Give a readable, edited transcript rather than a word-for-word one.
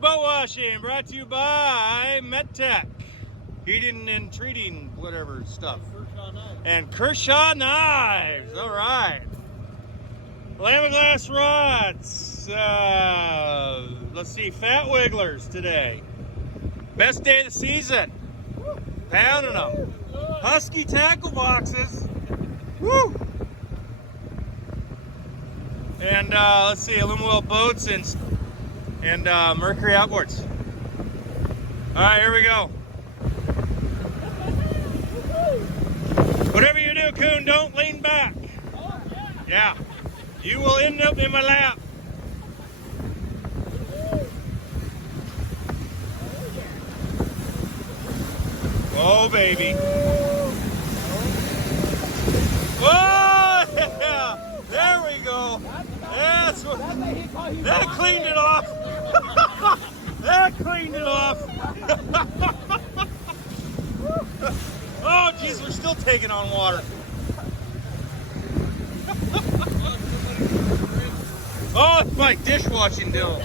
Boat washing brought to you by MedTech, heating and treating whatever stuff, and Kershaw knives. All right, Lamaglass rods. Let's see, fat wigglers today. Best day of the season. Pounding them. Husky tackle boxes. Woo! And let's see, aluminum wheel boats and Mercury outboards. All right, here we go. Whatever you do, Coon, don't lean back. Yeah, you will end up in my lap. Oh, baby. Whoa, yeah, there we go. That's what, that cleaned it off. That cleaned it off. Oh, geez, we're still taking on water. Oh, it's my dishwashing dough.